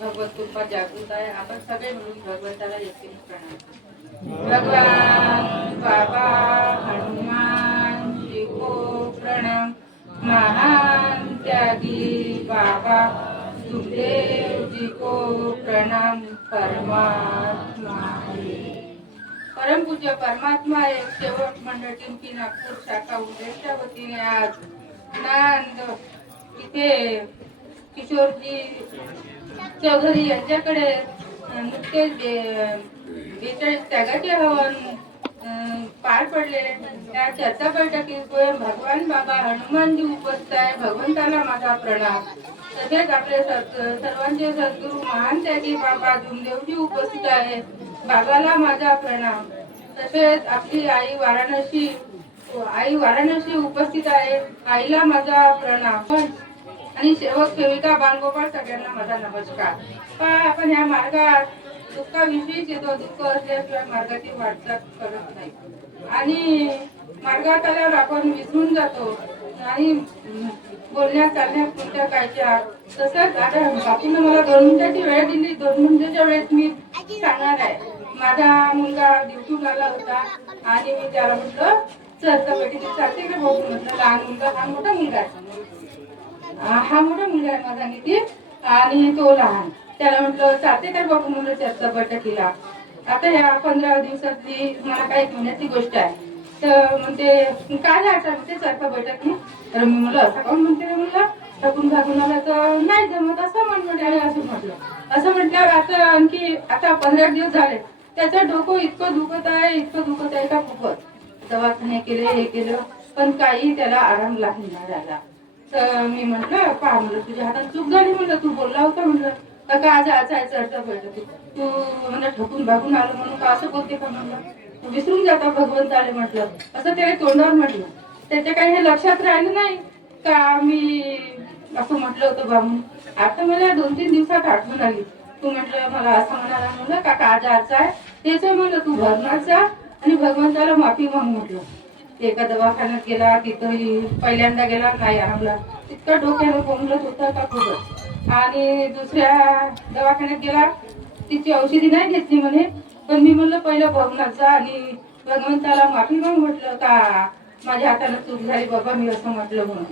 भगवत कृपा जागृत आहे आपण सगळे मिळून भगवंताला येतील प्रणाम. भगवान बाबा हनुमान जी को प्रणाम महान त्यागी बाबा सुखदेव जी को प्रणाम परमात्मा परमपूज्य परमात्मा एक सेवक मंडळ नागपूर शाखा उदयच्या वतीने आज नांद इथे किशोरजी चौधरी यांच्याकडे अं, नुकतेच बेचाळीस त्यागाचे हवन पार पडले. त्या चर्चा बैठकीत स्वयं भगवान बाबा हनुमानजी उपस्थित आहे भगवंताला माझा प्रणाम. तसेच आपले सर्वांचे सद्गुरू महान त्यागी बाबा जुमदेवजी उपस्थित आहे बाबाला माझा प्रणाम. तसेच आपली आई वाराणसी आई वाराणसी उपस्थित आहे आईला माझा प्रणाम. आणि सेवक सेविका बालगोपाळ सगळ्यांना माझा नमस्कार. पहा आपण ह्या मार्गात दुःखाविषयीच येतो दुःख असल्याशिवाय मार्गाची वाटचाल करत नाही. आणि मार्गात आल्यावर आपण विसरून जातो आणि बोलण्यात बोलण्या चालण्या कोणत्या कायच्या तसंच आता बापून मला दोन मिनिटाची वेळ दिली. दोन मिनिटाच्या वेळेत मी सांगणार आहे. माझा मुलगा ड्युटीला आला होता आणि मी त्याला म्हटलं चल तर बेटी चालते का बघून म्हटलं लहान मुलगा हा मोठा मुलगा आहे. हा मोठा मुलगा आहे माझा नितीन आणि तो लहान. त्याला म्हटलं चालते तर बापू म्हणलं त्याचा बटकीला. आता ह्या पंधरा दिवसातली मला काही घेण्याची गोष्ट आहे. तर म्हणते काय जायचं म्हणते चर्चा बैठक तर मी म्हणलं असं काऊन म्हणते रे म्हणलं टाकून भागून आला तर नाही जमत असं म्हण असं म्हटलं. असं म्हटल्यावर आता आणखी आता पंधरा दिवस झाले. त्याचं डोकं इतकं दुखत आहे इतकं दुखत आहे का खूपच. दवाखाने केले हे केलं पण काही त्याला आराम लागणार झाला तर मी म्हटलं पहा म्हणलं तुझ्या हातात चूक झाली म्हणलं तू बोलला होता म्हणलं का का आज आज आहे चर्चा बैठक तू म्हणलं ठकून भागून आलो म्हणून का असं बोलते का? म्हणलं तू विसरून जाता भगवंत आले म्हटलं. असं त्याने तोंडावर म्हटलं. त्याच्या काही हे लक्षात राहिलं नाही का मी असं म्हटलं होतं बाबू आता मला दोन तीन दिवसात आठवण आली. तू म्हटलं मला असं म्हणाला म्हणलं का का आज आज आहे त्याचं म्हणलं तू भरणार जा आणि भगवंताला माफी माग म्हटलं. एका दवाखान्यात गेला तिथं पहिल्यांदा गेला नाही आरामला. इतकं डोक्यानं कोंबलत होतं का खूपच. आणि दुसऱ्या दवाखान्यात गेला. तिची औषधी नाही घेतली म्हणे पण मी म्हणलं पहिलं भगवनाथ जा आणि भगवंताला माफी माग म्हटलं का माझ्या हाताला चूक झाली बाबा मी असं म्हटलं म्हणून.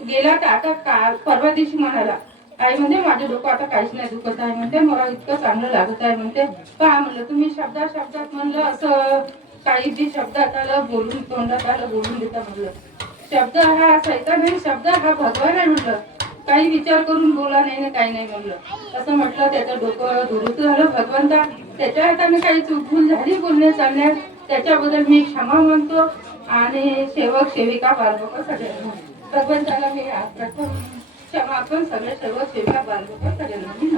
गेला तर आता का परवा दिवशी म्हणाला आई म्हणते माझं डोकं आता काहीच नाही दुखत आहे. म्हणते मला इतकं चांगलं लागत आहे. म्हणते का? म्हणलं तुम्ही शब्दात शब्दात म्हणलं असं काही बी शब्द आलं बोलून तोंडात आलं बोलून देता म्हणलं शब्द हा असायचा नाही शब्द हा भगवान आहे म्हटलं. काही विचार करून बोला नाही ना काही नाही म्हणलं. असं म्हटलं त्याचं डोकं दुरुस्त झालं. भगवंता त्याच्या हाताने काही चूकभूल झाली बोलणे चालण्यात त्याच्याबद्दल मी क्षमा म्हणतो आणि सेवक सेविका बालगोप सगळ्यांना. भगवंताला मी प्रथम क्षमा पण सगळ्या सेवक सेविका बालगोप सगळ्यांना मी